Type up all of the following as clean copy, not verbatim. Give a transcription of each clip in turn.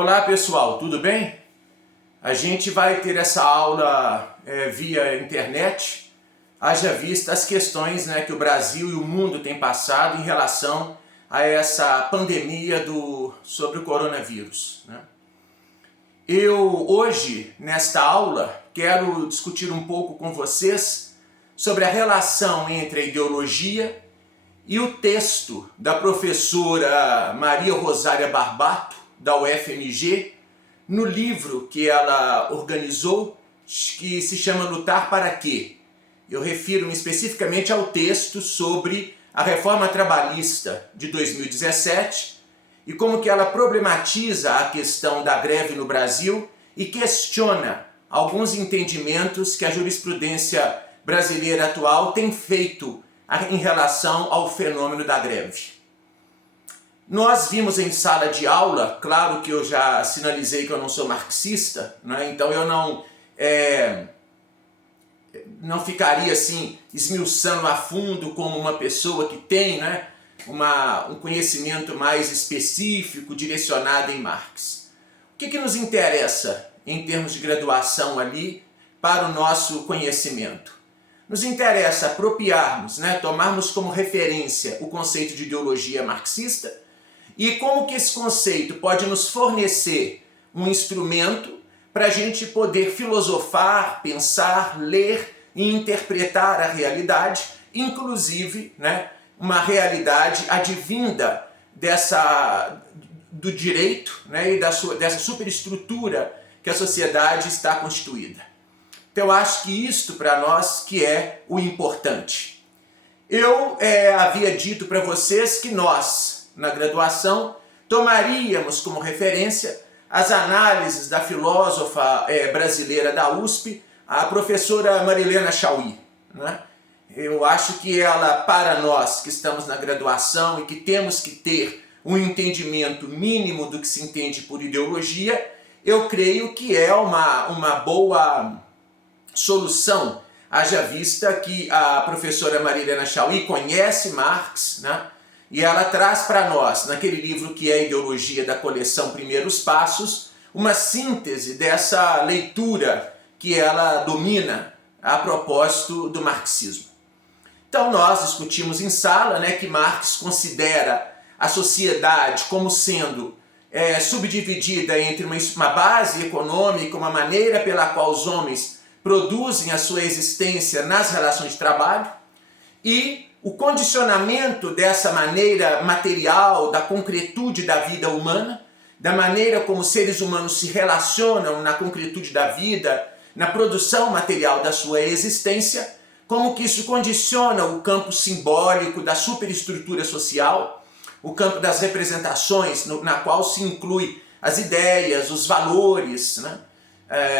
Olá pessoal, tudo bem? A gente vai ter essa aula via internet, haja vista as questões que o Brasil e o mundo têm passado em relação a essa pandemia sobre o coronavírus. Eu hoje, nesta aula, quero discutir um pouco com vocês sobre a relação entre a ideologia e o texto da professora Maria Rosária Barbato, da UFMG, no livro que ela organizou, que se chama Lutar para Quê? Eu refiro-me especificamente ao texto sobre a reforma trabalhista de 2017 e como que ela problematiza a questão da greve no Brasil e questiona alguns entendimentos que a jurisprudência brasileira atual tem feito em relação ao fenômeno da greve. Nós vimos em sala de aula, claro que eu já sinalizei que eu não sou marxista, então eu não ficaria assim esmiuçando a fundo como uma pessoa que tem um conhecimento mais específico, direcionado em Marx. O que nos interessa em termos de graduação ali para o nosso conhecimento? Nos interessa apropriarmos, tomarmos como referência o conceito de ideologia marxista e como que esse conceito pode nos fornecer um instrumento para a gente poder filosofar, pensar, ler e interpretar a realidade, inclusive uma realidade advinda do direito e dessa superestrutura que a sociedade está constituída. Então eu acho que isto para nós que é o importante. Eu havia dito para vocês que nós, na graduação, tomaríamos como referência as análises da filósofa brasileira da USP, a professora Marilena Chaui. Eu acho que ela, para nós que estamos na graduação e que temos que ter um entendimento mínimo do que se entende por ideologia, eu creio que é uma boa solução, haja vista que a professora Marilena Chaui conhece Marx, e ela traz para nós, naquele livro que é a Ideologia da coleção Primeiros Passos, uma síntese dessa leitura que ela domina a propósito do marxismo. Então nós discutimos em sala que Marx considera a sociedade como sendo subdividida entre uma base econômica, uma maneira pela qual os homens produzem a sua existência nas relações de trabalho, e o condicionamento dessa maneira material, da concretude da vida humana, da maneira como os seres humanos se relacionam na concretude da vida, na produção material da sua existência, como que isso condiciona o campo simbólico da superestrutura social, o campo das representações, na qual se inclui as ideias, os valores,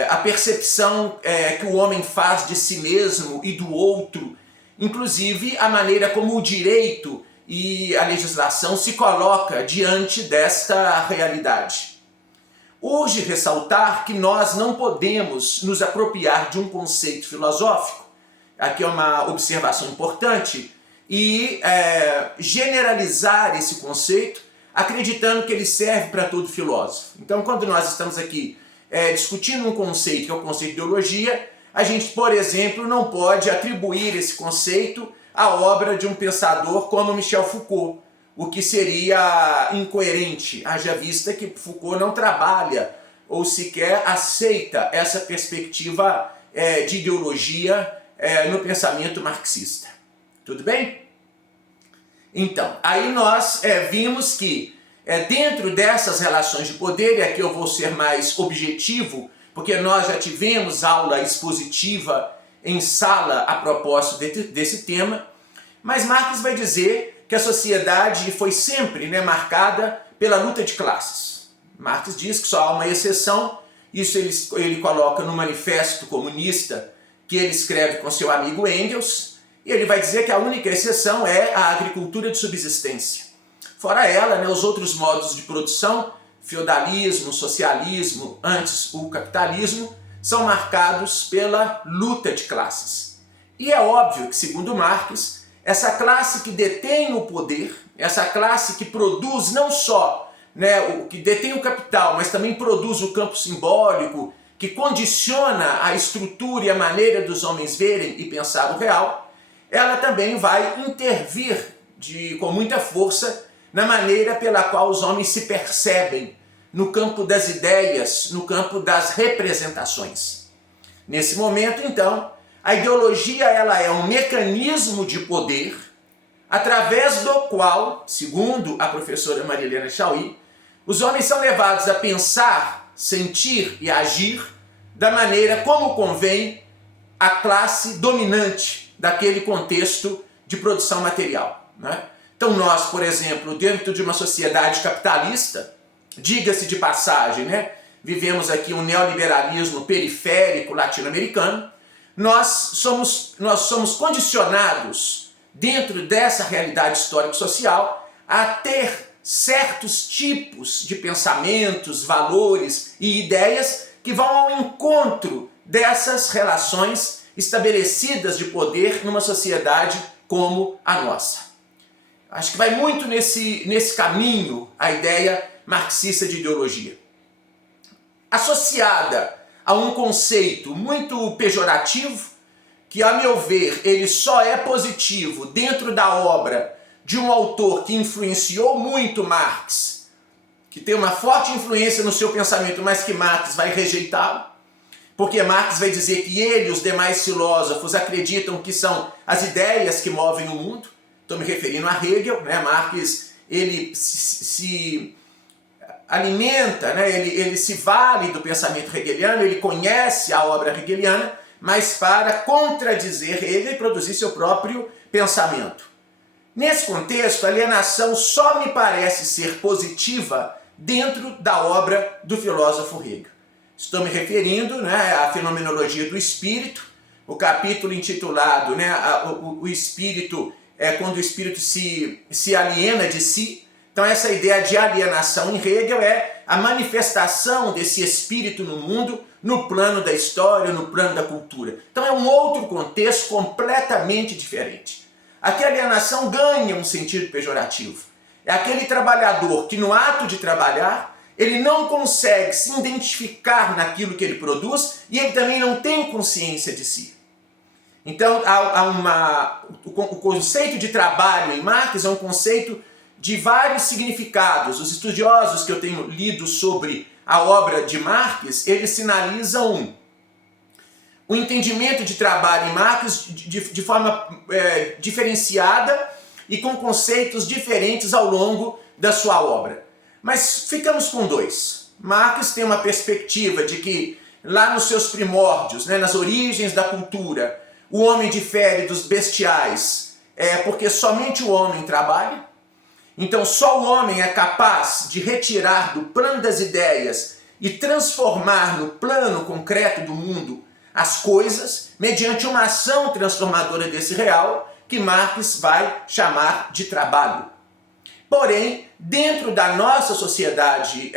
a percepção que o homem faz de si mesmo e do outro, inclusive a maneira como o direito e a legislação se coloca diante desta realidade. Urge ressaltar que nós não podemos nos apropriar de um conceito filosófico, aqui é uma observação importante, e generalizar esse conceito acreditando que ele serve para todo filósofo. Então, quando nós estamos aqui discutindo um conceito, que é o conceito de ideologia, a gente, por exemplo, não pode atribuir esse conceito à obra de um pensador como Michel Foucault, o que seria incoerente, haja vista que Foucault não trabalha ou sequer aceita essa perspectiva de ideologia no pensamento marxista. Tudo bem? Então, aí nós vimos que dentro dessas relações de poder, e aqui eu vou ser mais objetivo, porque nós já tivemos aula expositiva em sala a propósito desse tema, mas Marx vai dizer que a sociedade foi sempre marcada pela luta de classes. Marx diz que só há uma exceção, isso ele coloca no Manifesto Comunista que ele escreve com seu amigo Engels, e ele vai dizer que a única exceção é a agricultura de subsistência. Fora ela, os outros modos de produção, feudalismo, socialismo, antes o capitalismo, são marcados pela luta de classes. E é óbvio que, segundo Marx, essa classe que detém o poder, essa classe que produz não só né, o que detém o capital, mas também produz o campo simbólico, que condiciona a estrutura e a maneira dos homens verem e pensar o real, ela também vai intervir com muita força na maneira pela qual os homens se percebem no campo das ideias, no campo das representações. Nesse momento, então, a ideologia ela é um mecanismo de poder através do qual, segundo a professora Marilena Chauí, os homens são levados a pensar, sentir e agir da maneira como convém à classe dominante daquele contexto de produção material, né? Então nós, por exemplo, dentro de uma sociedade capitalista, diga-se de passagem, né? Vivemos aqui um neoliberalismo periférico latino-americano, nós somos condicionados dentro dessa realidade histórico-social a ter certos tipos de pensamentos, valores e ideias que vão ao encontro dessas relações estabelecidas de poder numa sociedade como a nossa. Acho que vai muito nesse caminho a ideia marxista de ideologia. Associada a um conceito muito pejorativo, que a meu ver ele só é positivo dentro da obra de um autor que influenciou muito Marx, que tem uma forte influência no seu pensamento, mas que Marx vai rejeitá-lo, porque Marx vai dizer que ele e os demais filósofos acreditam que são as ideias que movem o mundo. Estou me referindo a Hegel, né? Marx ele se alimenta, né? ele se vale do pensamento hegeliano, ele conhece a obra hegeliana, mas para contradizer Hegel e produzir seu próprio pensamento. Nesse contexto, a alienação só me parece ser positiva dentro da obra do filósofo Hegel. Estou me referindo, né, à fenomenologia do espírito, o capítulo intitulado, né, o espírito é quando o espírito se aliena de si. Então essa ideia de alienação em Hegel é a manifestação desse espírito no mundo, no plano da história, no plano da cultura. Então é um outro contexto completamente diferente. Aqui a alienação ganha um sentido pejorativo. É aquele trabalhador que no ato de trabalhar, ele não consegue se identificar naquilo que ele produz e ele também não tem consciência de si. Então o conceito de trabalho em Marx é um conceito de vários significados. Os estudiosos que eu tenho lido sobre a obra de Marx, eles sinalizam o entendimento de trabalho em Marx de forma diferenciada e com conceitos diferentes ao longo da sua obra. Mas ficamos com dois. Marx tem uma perspectiva de que lá nos seus primórdios, né, nas origens da cultura, o homem difere dos bestiais porque somente o homem trabalha. Então só o homem é capaz de retirar do plano das ideias e transformar no plano concreto do mundo as coisas mediante uma ação transformadora desse real que Marx vai chamar de trabalho. Porém, dentro da nossa sociedade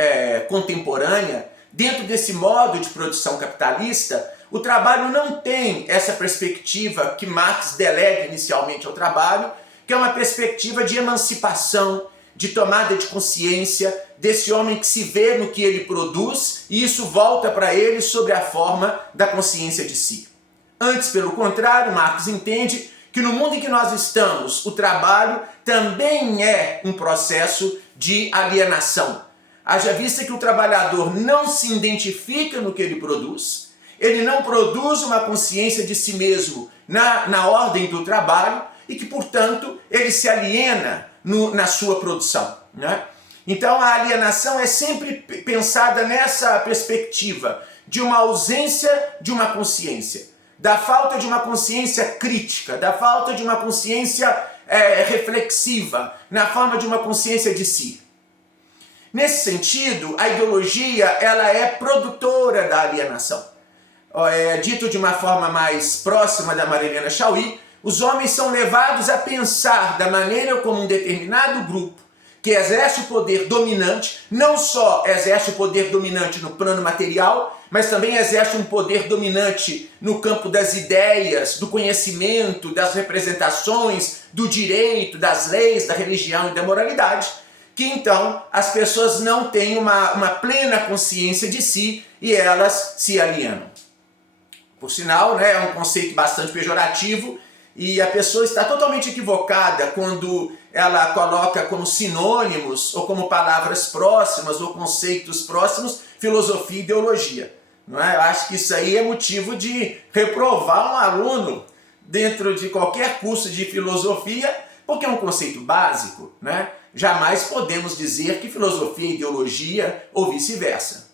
contemporânea, dentro desse modo de produção capitalista, o trabalho não tem essa perspectiva que Marx delega inicialmente ao trabalho, que é uma perspectiva de emancipação, de tomada de consciência desse homem que se vê no que ele produz e isso volta para ele sob a forma da consciência de si. Antes, pelo contrário, Marx entende que no mundo em que nós estamos, o trabalho também é um processo de alienação. Haja vista que o trabalhador não se identifica no que ele produz, ele não produz uma consciência de si mesmo na ordem do trabalho e que, portanto, ele se aliena na sua produção, né? Então a alienação é sempre pensada nessa perspectiva de uma ausência de uma consciência, da falta de uma consciência crítica, da falta de uma consciência reflexiva, na forma de uma consciência de si. Nesse sentido, a ideologia ela é produtora da alienação. Dito de uma forma mais próxima da Marilena Chauí, os homens são levados a pensar da maneira como um determinado grupo que exerce o poder dominante, não só exerce o poder dominante no plano material, mas também exerce um poder dominante no campo das ideias, do conhecimento, das representações, do direito, das leis, da religião e da moralidade, que então as pessoas não têm uma plena consciência de si e elas se alienam. Por sinal, né, é um conceito bastante pejorativo e a pessoa está totalmente equivocada quando ela coloca como sinônimos ou como palavras próximas ou conceitos próximos filosofia e ideologia. Não é? Eu acho que isso aí é motivo de reprovar um aluno dentro de qualquer curso de filosofia, porque é um conceito básico, né? Jamais podemos dizer que filosofia é ideologia ou vice-versa.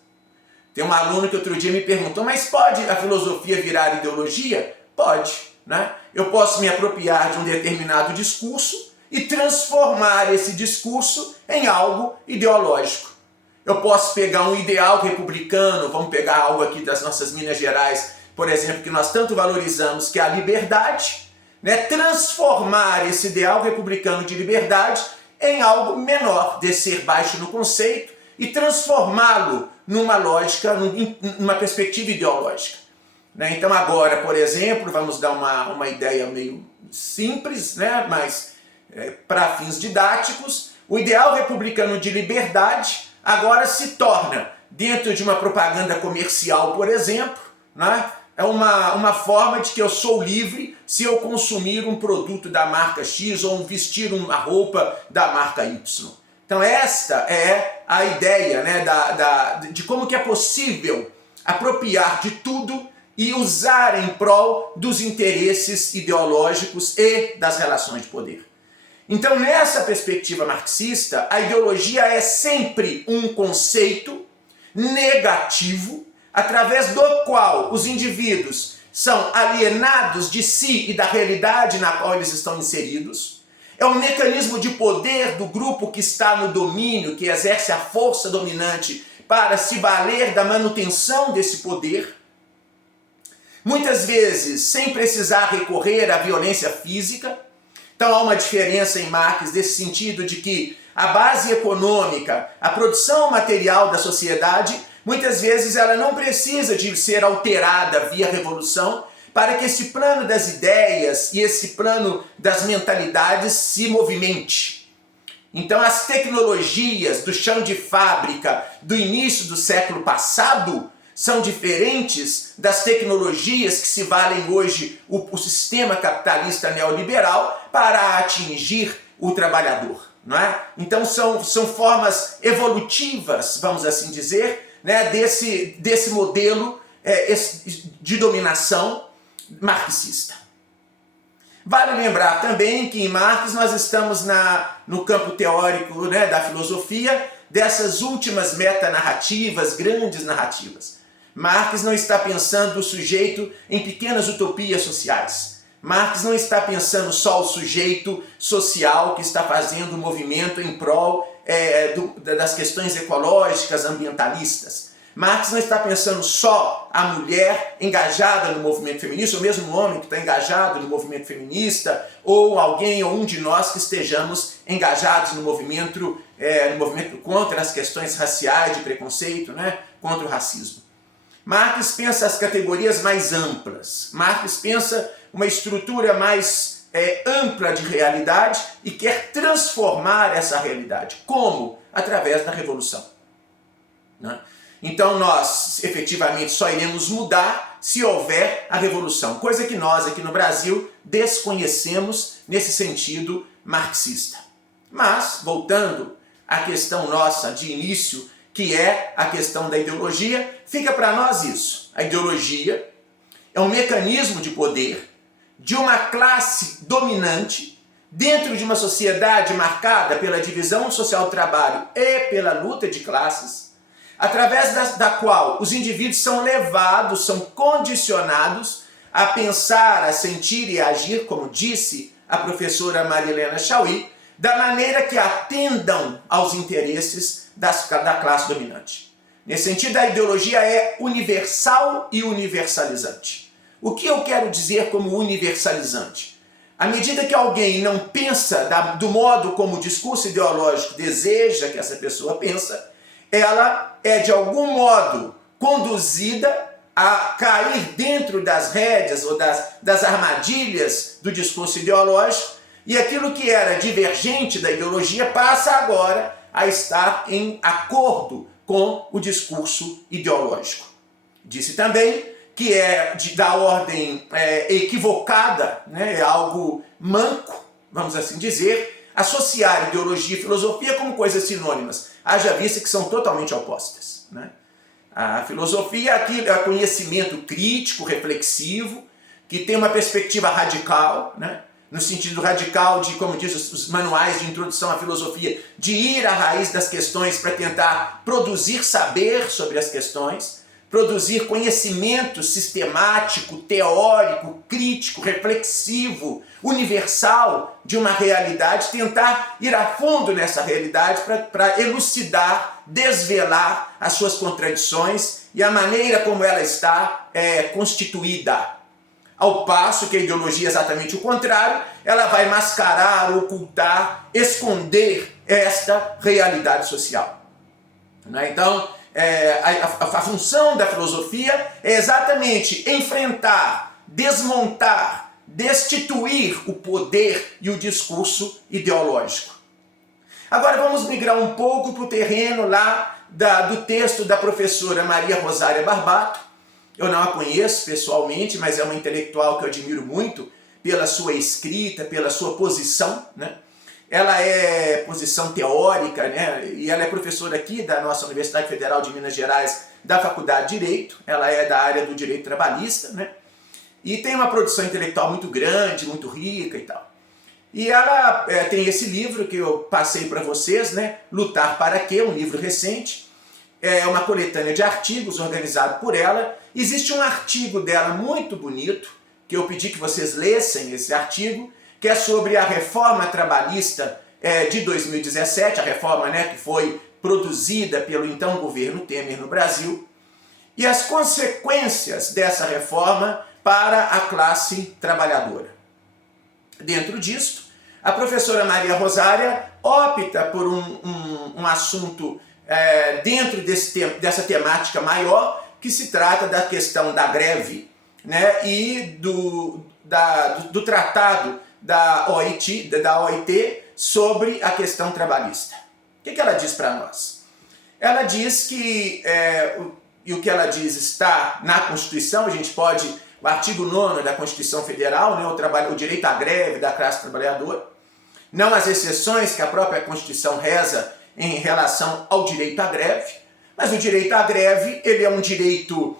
Tem um aluno que outro dia me perguntou, mas pode a filosofia virar ideologia? Pode, né? Eu posso me apropriar de um determinado discurso e transformar esse discurso em algo ideológico. Eu posso pegar um ideal republicano, vamos pegar algo aqui das nossas Minas Gerais, por exemplo, que nós tanto valorizamos, que é a liberdade, né? Transformar esse ideal republicano de liberdade em algo menor, descer baixo no conceito e transformá-lo numa lógica, numa perspectiva ideológica. Né? Então agora, por exemplo, vamos dar uma ideia meio simples, né? Mas para fins didáticos, o ideal republicano de liberdade agora se torna, dentro de uma propaganda comercial, por exemplo, né? É uma forma de que eu sou livre se eu consumir um produto da marca X ou vestir uma roupa da marca Y. Então esta é a ideia, né, de como que é possível apropriar de tudo e usar em prol dos interesses ideológicos e das relações de poder. Então, nessa perspectiva marxista, a ideologia é sempre um conceito negativo, através do qual os indivíduos são alienados de si e da realidade na qual eles estão inseridos. É um mecanismo de poder do grupo que está no domínio, que exerce a força dominante para se valer da manutenção desse poder. Muitas vezes, sem precisar recorrer à violência física. Então há uma diferença em Marx nesse sentido de que a base econômica, a produção material da sociedade, muitas vezes ela não precisa de ser alterada via revolução para que esse plano das ideias e esse plano das mentalidades se movimente. Então as tecnologias do chão de fábrica do início do século passado são diferentes das tecnologias que se valem hoje o sistema capitalista neoliberal para atingir o trabalhador. Não é? Então são formas evolutivas, vamos assim dizer, né, desse modelo de dominação marxista. Vale lembrar também que em Marx nós estamos no campo teórico, né, da filosofia, dessas últimas metanarrativas, grandes narrativas. Marx não está pensando o sujeito em pequenas utopias sociais. Marx não está pensando só o sujeito social que está fazendo o movimento em prol das questões ecológicas, ambientalistas. Marx não está pensando só a mulher engajada no movimento feminista, ou mesmo o homem que está engajado no movimento feminista, ou alguém ou um de nós que estejamos engajados no movimento contra as questões raciais, de preconceito, né? Contra o racismo. Marx pensa as categorias mais amplas. Marx pensa uma estrutura mais ampla de realidade e quer transformar essa realidade. Como? Através da revolução. Né? Então nós efetivamente só iremos mudar se houver a revolução, coisa que nós aqui no Brasil desconhecemos nesse sentido marxista. Mas, voltando à questão nossa de início, que é a questão da ideologia, fica para nós isso. A ideologia é um mecanismo de poder de uma classe dominante dentro de uma sociedade marcada pela divisão social do trabalho e pela luta de classes, através da qual os indivíduos são levados, são condicionados a pensar, a sentir e a agir, como disse a professora Marilena Chauí, da maneira que atendam aos interesses da classe dominante. Nesse sentido, a ideologia é universal e universalizante. O que eu quero dizer como universalizante? À medida que alguém não pensa do modo como o discurso ideológico deseja que essa pessoa pensa, ela é de algum modo conduzida a cair dentro das rédeas ou das armadilhas do discurso ideológico, e aquilo que era divergente da ideologia passa agora a estar em acordo com o discurso ideológico. Disse também que é da ordem equivocada, né, é algo manco, vamos assim dizer, associar ideologia e filosofia como coisas sinônimas, haja vista que são totalmente opostas, né? A filosofia aqui é conhecimento crítico, reflexivo, que tem uma perspectiva radical, né? No sentido radical de, como diz os manuais de introdução à filosofia, de ir à raiz das questões para tentar produzir saber sobre as questões, produzir conhecimento sistemático, teórico, crítico, reflexivo, universal de uma realidade, tentar ir a fundo nessa realidade para elucidar, desvelar as suas contradições e a maneira como ela está constituída. Ao passo que a ideologia é exatamente o contrário, ela vai mascarar, ocultar, esconder esta realidade social. Então, a função da filosofia é exatamente enfrentar, desmontar, destituir o poder e o discurso ideológico. Agora vamos migrar um pouco para o terreno lá do texto da professora Maria Rosária Barbato. Eu não a conheço pessoalmente, mas é uma intelectual que eu admiro muito pela sua escrita, pela sua posição, né? Ela é posição teórica, né? E ela é professora aqui da nossa Universidade Federal de Minas Gerais, da Faculdade de Direito. Ela é da área do direito trabalhista, né? E tem uma produção intelectual muito grande, muito rica e tal. E ela tem esse livro que eu passei para vocês, né? Lutar para Quê? Um livro recente. É uma coletânea de artigos organizado por ela. Existe um artigo dela muito bonito, que eu pedi que vocês lessem esse artigo, que é sobre a reforma trabalhista de 2017, a reforma, né, que foi produzida pelo então governo Temer no Brasil, e as consequências dessa reforma para a classe trabalhadora. Dentro disto, a professora Maria Rosária opta por um assunto dentro dessa temática maior, que se trata da questão da greve, né, e do tratado da OIT sobre a questão trabalhista. O que ela diz para nós? Ela diz que, e o que ela diz está na Constituição, a gente pode, o artigo 9º da Constituição Federal, né, o direito à greve da classe trabalhadora, não as exceções que a própria Constituição reza em relação ao direito à greve, mas o direito à greve ele é um direito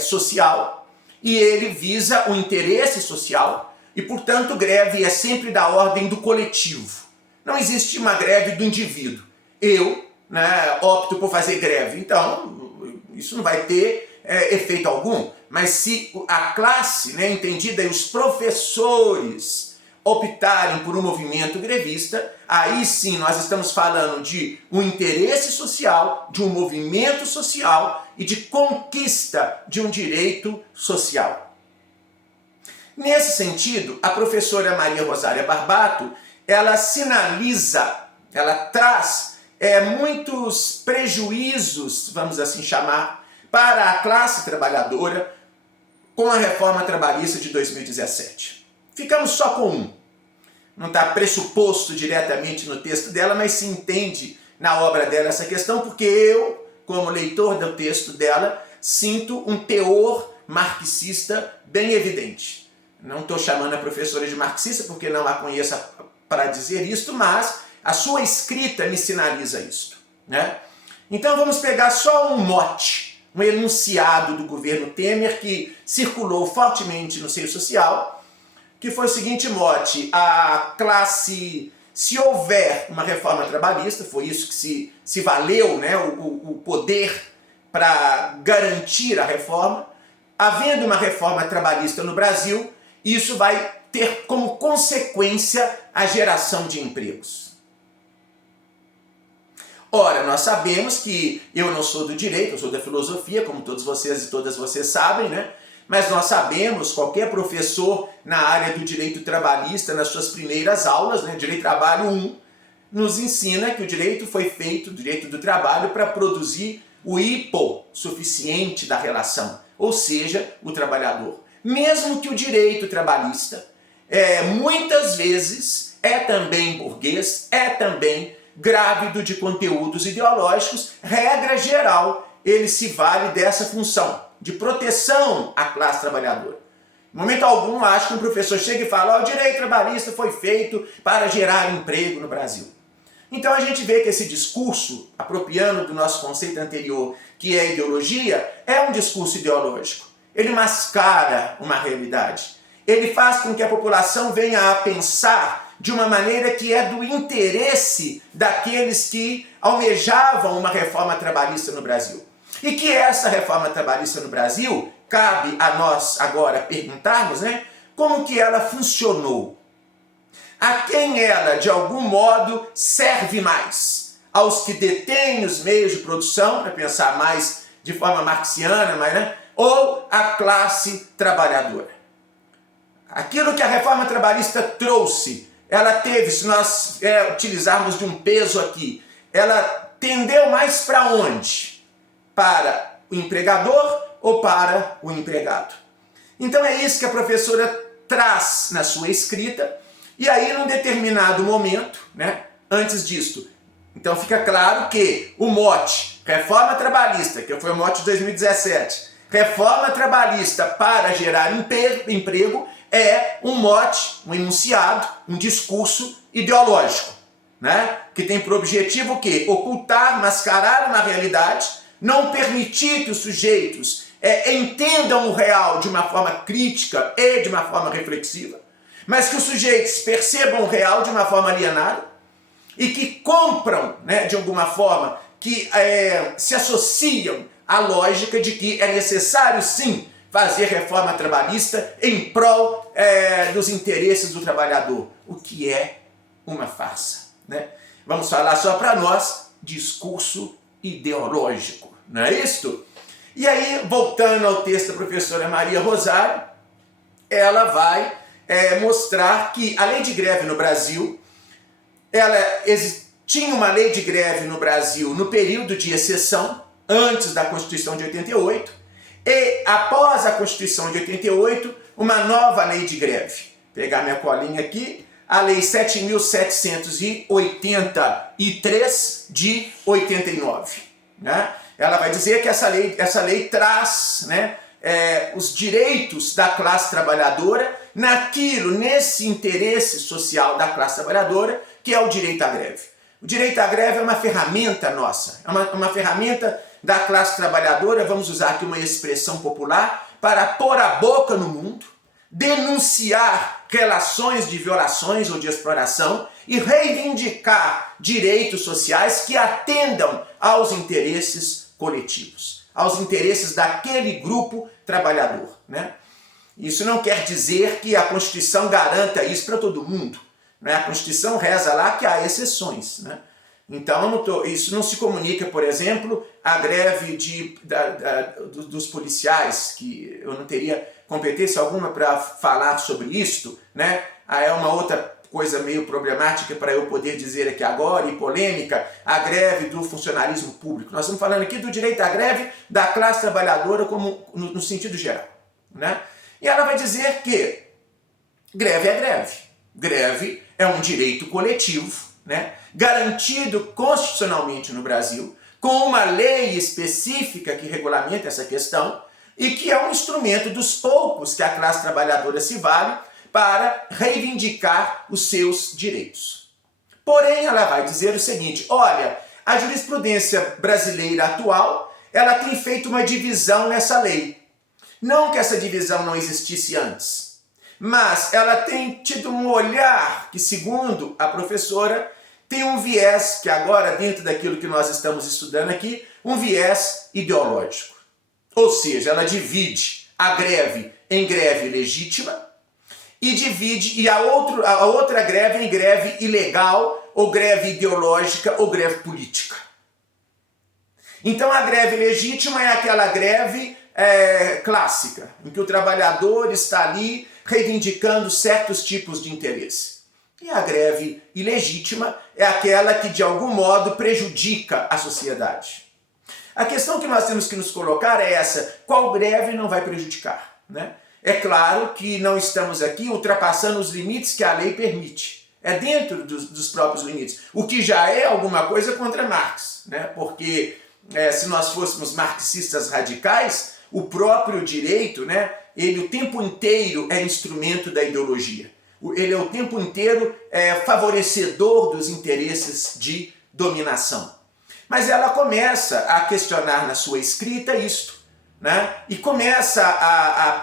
social e ele visa o interesse social e, portanto, greve é sempre da ordem do coletivo. Não existe uma greve do indivíduo. Eu, né, opto por fazer greve, então isso não vai ter efeito algum. Mas se a classe, né, entendida, e os professores optarem por um movimento grevista, aí sim nós estamos falando de um interesse social, de um movimento social e de conquista de um direito social. Nesse sentido, a professora Maria Rosária Barbato, ela sinaliza, ela traz muitos prejuízos, vamos assim chamar, para a classe trabalhadora com a reforma trabalhista de 2017. Ficamos só com um. Não está pressuposto diretamente no texto dela, mas se entende na obra dela essa questão, porque eu, como leitor do texto dela, sinto um teor marxista bem evidente. Não estou chamando a professora de marxista, porque não a conheço para dizer isto, mas a sua escrita me sinaliza isto, né? Então vamos pegar só um mote, um enunciado do governo Temer que circulou fortemente no seio social, que foi o seguinte mote: a classe, se houver uma reforma trabalhista, foi isso que se valeu, né, o poder para garantir a reforma, havendo uma reforma trabalhista no Brasil, isso vai ter como consequência a geração de empregos. Ora, nós sabemos que eu não sou do direito, eu sou da filosofia, como todos vocês e todas vocês sabem, né? Mas nós sabemos, qualquer professor na área do direito trabalhista, nas suas primeiras aulas, né, Direito Trabalho 1, nos ensina que o direito foi feito, o direito do trabalho, para produzir o hipossuficiente da relação, ou seja, o trabalhador. Mesmo que o direito trabalhista muitas vezes é também burguês, é também grávido de conteúdos ideológicos, regra geral, ele se vale dessa função de proteção à classe trabalhadora. Em momento algum, acho que um professor chega e fala: o direito trabalhista foi feito para gerar emprego no Brasil. Então a gente vê que esse discurso, apropriando do nosso conceito anterior, que é ideologia, é um discurso ideológico. Ele mascara uma realidade. Ele faz com que a população venha a pensar de uma maneira que é do interesse daqueles que almejavam uma reforma trabalhista no Brasil. E que essa reforma trabalhista no Brasil, cabe a nós agora perguntarmos, como que ela funcionou? A quem ela, de algum modo, serve mais? Aos que detêm os meios de produção, para pensar mais de forma marxiana, ou à classe trabalhadora? Aquilo que a reforma trabalhista trouxe, ela teve, se nós utilizarmos de um peso aqui, ela tendeu mais para onde? Para o empregador ou para o empregado? Então é isso que a professora traz na sua escrita, e aí num determinado momento, antes disto, então fica claro que o mote reforma trabalhista, que foi o mote de 2017, reforma trabalhista para gerar emprego, é um mote, um enunciado, um discurso ideológico, que tem por objetivo o quê? Ocultar, mascarar uma realidade, não permitir que os sujeitos entendam o real de uma forma crítica e de uma forma reflexiva, mas que os sujeitos percebam o real de uma forma alienada e que compram, de alguma forma, que se associam à lógica de que é necessário, sim, fazer reforma trabalhista em prol dos interesses do trabalhador, o que é uma farsa. Vamos falar só para nós, discurso ideológico, não é isto? E aí, voltando ao texto da professora Maria Rosário, ela vai mostrar que a lei de greve no Brasil, tinha uma lei de greve no Brasil no período de exceção, antes da Constituição de 88, e após a Constituição de 88, uma nova lei de greve. Vou pegar minha colinha aqui, a Lei 7.783 de 89. Ela vai dizer que essa lei traz os direitos da classe trabalhadora nesse interesse social da classe trabalhadora, que é o direito à greve. O direito à greve é uma ferramenta nossa, é uma ferramenta da classe trabalhadora, vamos usar aqui uma expressão popular, para pôr a boca no mundo, denunciar relações de violações ou de exploração e reivindicar direitos sociais que atendam aos interesses coletivos, aos interesses daquele grupo trabalhador. Isso não quer dizer que a Constituição garanta isso para todo mundo. A Constituição reza lá que há exceções. Então, isso não se comunica, por exemplo, a greve dos policiais, que eu não teria competência alguma para falar sobre isto, É uma outra coisa meio problemática para eu poder dizer aqui agora, e polêmica, a greve do funcionalismo público. Nós estamos falando aqui do direito à greve da classe trabalhadora como no sentido geral. E ela vai dizer que greve é greve. Greve é um direito coletivo, garantido constitucionalmente no Brasil, com uma lei específica que regulamenta essa questão e que é um instrumento dos poucos que a classe trabalhadora se vale para reivindicar os seus direitos. Porém, ela vai dizer o seguinte: olha, a jurisprudência brasileira atual, ela tem feito uma divisão nessa lei. Não que essa divisão não existisse antes, mas ela tem tido um olhar que, segundo a professora, tem um viés, que agora, dentro daquilo que nós estamos estudando aqui, um viés ideológico. Ou seja, ela divide a greve em greve legítima e a outra greve em greve ilegal, ou greve ideológica, ou greve política. Então a greve legítima é aquela greve clássica, em que o trabalhador está ali reivindicando certos tipos de interesse. E a greve ilegítima é aquela que, de algum modo, prejudica a sociedade. A questão que nós temos que nos colocar é essa: qual greve não vai prejudicar? É claro que não estamos aqui ultrapassando os limites que a lei permite. é dentro dos próprios limites, o que já é alguma coisa contra Marx, né? Porque se nós fôssemos marxistas radicais, o próprio direito, né, ele o tempo inteiro é instrumento da ideologia. Ele é o tempo inteiro favorecedor dos interesses de dominação. Mas ela começa a questionar na sua escrita isto, né? E começa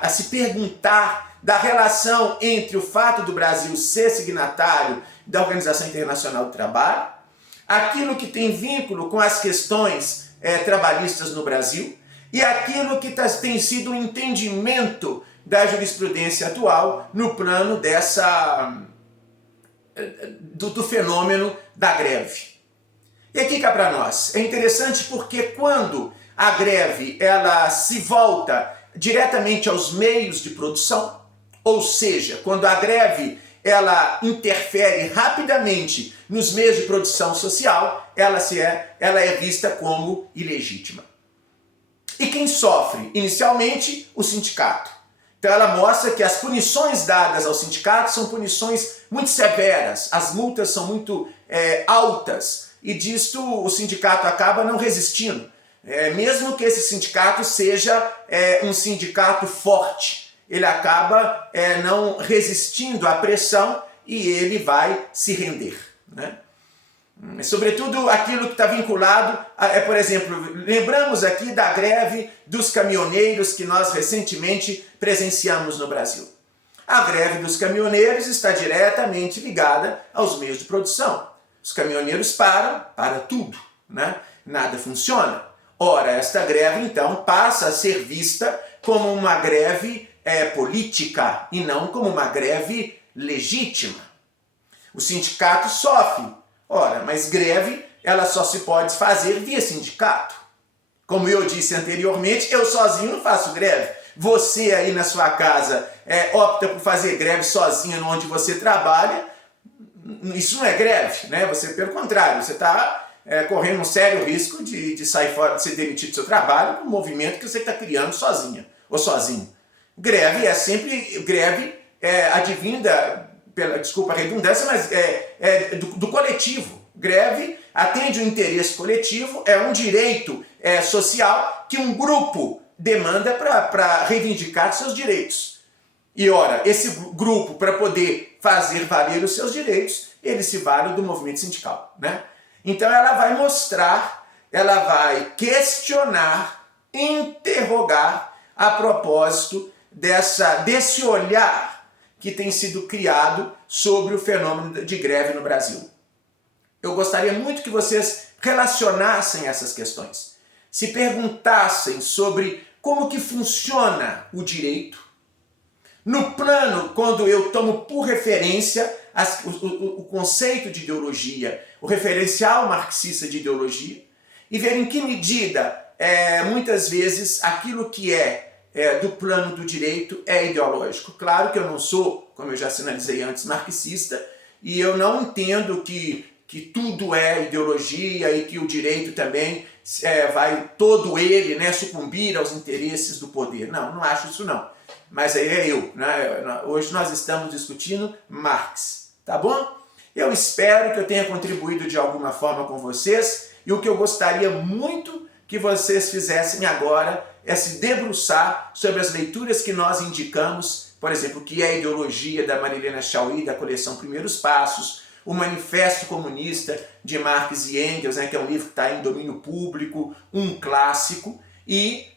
a se perguntar da relação entre o fato do Brasil ser signatário da Organização Internacional do Trabalho, aquilo que tem vínculo com as questões trabalhistas no Brasil e aquilo que tem sido o entendimento da jurisprudência atual no plano do fenômeno da greve. E aqui cá para nós, é interessante porque quando a greve ela se volta diretamente aos meios de produção, ou seja, quando a greve ela interfere rapidamente nos meios de produção social, ela é vista como ilegítima. E quem sofre? Inicialmente, o sindicato. Então ela mostra que as punições dadas ao sindicato são punições muito severas, as multas são muito altas, e disto o sindicato acaba não resistindo. Mesmo que esse sindicato seja um sindicato forte, ele acaba não resistindo à pressão e ele vai se render, né? Sobretudo aquilo que está vinculado, por exemplo, lembramos aqui da greve dos caminhoneiros que nós recentemente presenciamos no Brasil. A greve dos caminhoneiros está diretamente ligada aos meios de produção. Os caminhoneiros para tudo, né? Nada funciona. Ora, esta greve então passa a ser vista como uma greve política e não como uma greve legítima. O sindicato sofre. Ora, mas greve ela só se pode fazer via sindicato. Como eu disse anteriormente, eu sozinho não faço greve. Você aí na sua casa opta por fazer greve sozinho onde você trabalha, isso não é greve, né? Você, pelo contrário, você está correndo um sério risco de sair fora, de ser demitido do seu trabalho, um movimento que você está criando sozinha ou sozinho. Greve é sempre advinda, desculpa a redundância, mas do coletivo. Greve atende o interesse coletivo, é um direito social que um grupo demanda para reivindicar seus direitos. E ora, esse grupo, para poder fazer valer os seus direitos, ele se vale do movimento sindical, né? Então ela vai mostrar, ela vai questionar, interrogar a propósito desse olhar que tem sido criado sobre o fenômeno de greve no Brasil. Eu gostaria muito que vocês relacionassem essas questões, se perguntassem sobre como que funciona o direito, no plano, quando eu tomo por referência o conceito de ideologia, o referencial marxista de ideologia, e ver em que medida, muitas vezes, aquilo que do plano do direito é ideológico. Claro que eu não sou, como eu já sinalizei antes, marxista, e eu não entendo que tudo é ideologia e que o direito também vai todo ele, né, sucumbir aos interesses do poder. Não acho isso não. Mas aí né? Hoje nós estamos discutindo Marx, tá bom? Eu espero que eu tenha contribuído de alguma forma com vocês, e o que eu gostaria muito que vocês fizessem agora é se debruçar sobre as leituras que nós indicamos, por exemplo, que é a ideologia da Marilena Chaui, da coleção Primeiros Passos, o Manifesto Comunista de Marx e Engels, né, que é um livro que está em domínio público, um clássico, e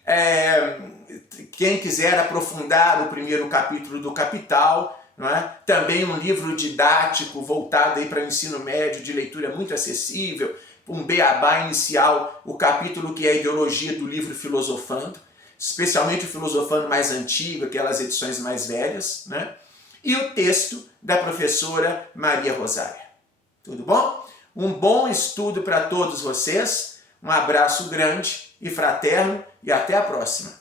quem quiser aprofundar o primeiro capítulo do Capital, não é? Também um livro didático voltado para o ensino médio, de leitura muito acessível, um beabá inicial, o capítulo que é a ideologia do livro Filosofando, especialmente o Filosofando mais antigo, aquelas edições mais velhas, né? E o texto da professora Maria Rosária. Tudo bom? Um bom estudo para todos vocês, um abraço grande e fraterno e até a próxima.